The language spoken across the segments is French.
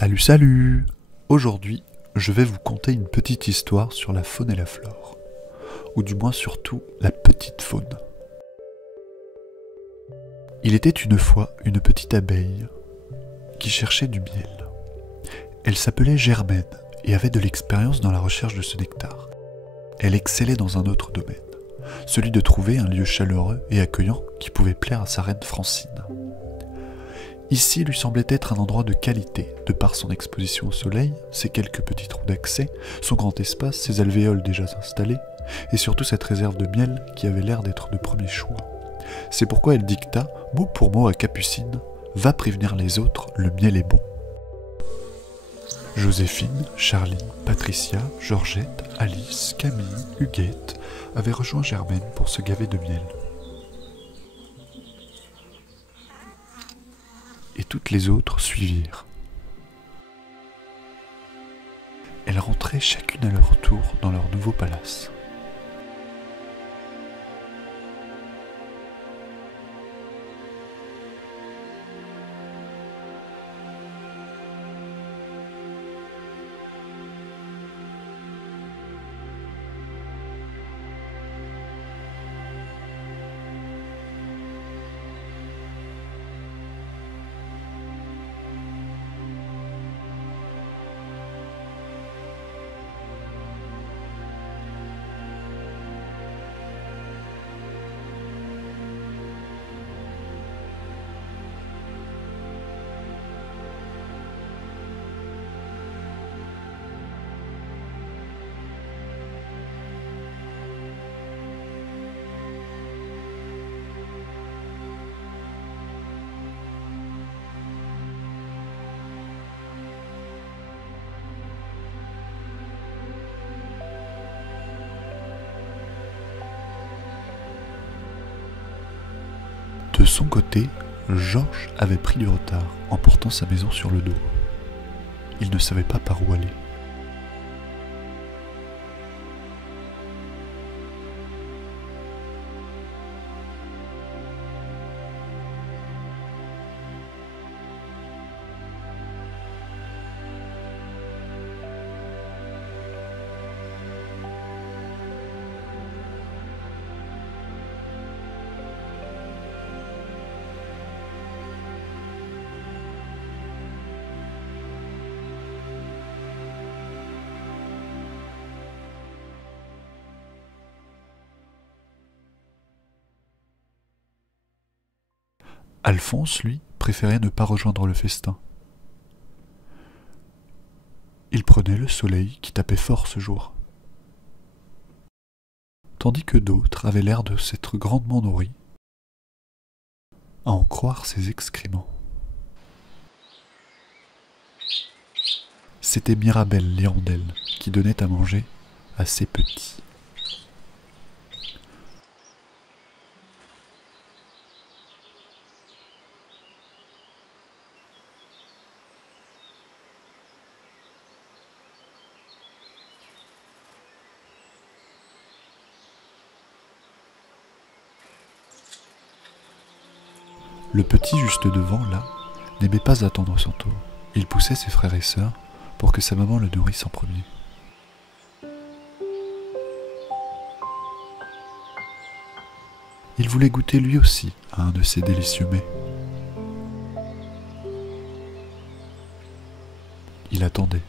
Salut, salut! Aujourd'hui, je vais vous conter une petite histoire sur la faune et la flore, ou du moins surtout la petite faune. Il était une fois une petite abeille qui cherchait du miel. Elle s'appelait Germaine et avait de l'expérience dans la recherche de ce nectar. Elle excellait dans un autre domaine, celui de trouver un lieu chaleureux et accueillant qui pouvait plaire à sa reine Francine. Ici lui semblait être un endroit de qualité, de par son exposition au soleil, ses quelques petits trous d'accès, son grand espace, ses alvéoles déjà installées, et surtout cette réserve de miel qui avait l'air d'être de premier choix. C'est pourquoi elle dicta, mot pour mot à Capucine, « Va prévenir les autres, le miel est bon ». Joséphine, Charlie, Patricia, Georgette, Alice, Camille, Huguette avaient rejoint Germaine pour se gaver de miel. Et toutes les autres suivirent. Elles rentraient chacune à leur tour dans leur nouveau palace. De son côté, Georges avait pris du retard en portant sa maison sur le dos. Il ne savait pas par où aller. Alphonse, lui, préférait ne pas rejoindre le festin. Il prenait le soleil qui tapait fort ce jour. Tandis que d'autres avaient l'air de s'être grandement nourris, à en croire ses excréments. C'était Mirabelle l'hirondelle qui donnait à manger à ses petits. Le petit juste devant, là, n'aimait pas attendre son tour. Il poussait ses frères et sœurs pour que sa maman le nourrisse en premier. Il voulait goûter lui aussi à un de ces délicieux mets. Il attendait.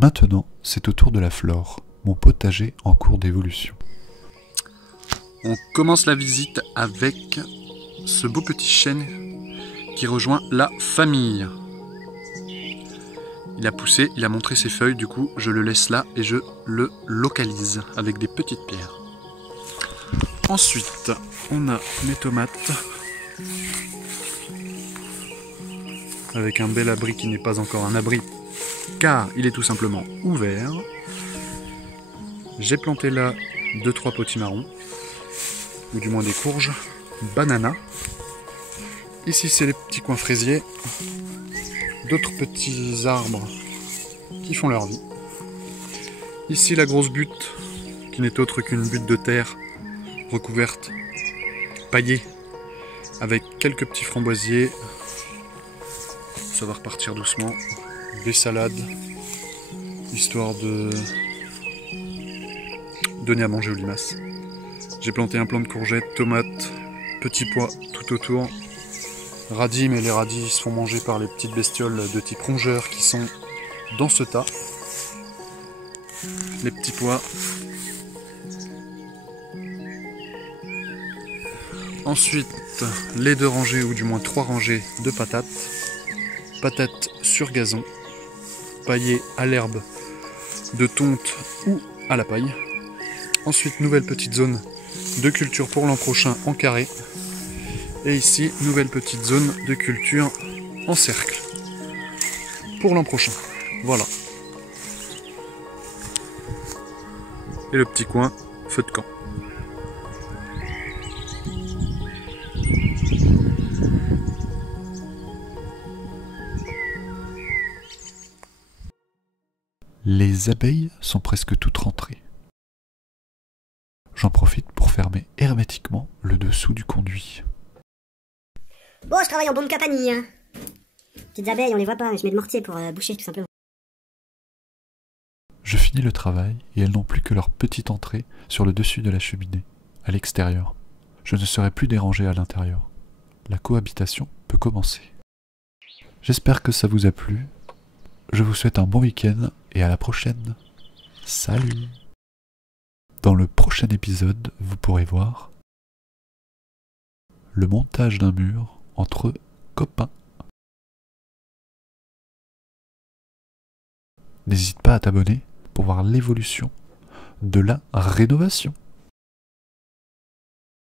Maintenant, c'est au tour de la flore, mon potager en cours d'évolution. On commence la visite avec ce beau petit chêne qui rejoint la famille. Il a poussé, il a montré ses feuilles, du coup je le laisse là et je le localise avec des petites pierres. Ensuite, on a mes tomates avec un bel abri qui n'est pas encore un abri car il est tout simplement ouvert. J'ai planté là 2-3 potimarrons, ou du moins des courges, bananas. Ici c'est les petits coins fraisiers, d'autres petits arbres qui font leur vie. Ici la grosse butte, qui n'est autre qu'une butte de terre recouverte, paillée, avec quelques petits framboisiers. Ça va repartir doucement. Des salades, histoire de donner à manger aux limaces. J'ai planté un plant de courgettes, tomates, petits pois tout autour. Radis, mais les radis se font manger par les petites bestioles de type rongeur qui sont dans ce tas. Les petits pois. Ensuite, les 2 rangées, ou du moins 3 rangées de patates. Patates sur gazon, paillées à l'herbe, de tonte ou à la paille. Ensuite, nouvelle petite zone de culture pour l'an prochain en carré. Et ici, nouvelle petite zone de culture en cercle pour l'an prochain. Voilà. Et le petit coin, feu de camp. Les abeilles sont presque toutes rentrées. J'en profite pour fermer hermétiquement le dessous du conduit. Bon, je travaille en bombe capanie, hein. Petites abeilles, on les voit pas, mais je mets de mortier pour boucher tout simplement. Je finis le travail et elles n'ont plus que leur petite entrée sur le dessus de la cheminée, à l'extérieur. Je ne serai plus dérangé à l'intérieur. La cohabitation peut commencer. J'espère que ça vous a plu. Je vous souhaite un bon week-end et à la prochaine. Salut! Dans le prochain épisode, vous pourrez voir le montage d'un mur entre copains. N'hésite pas à t'abonner pour voir l'évolution de la rénovation.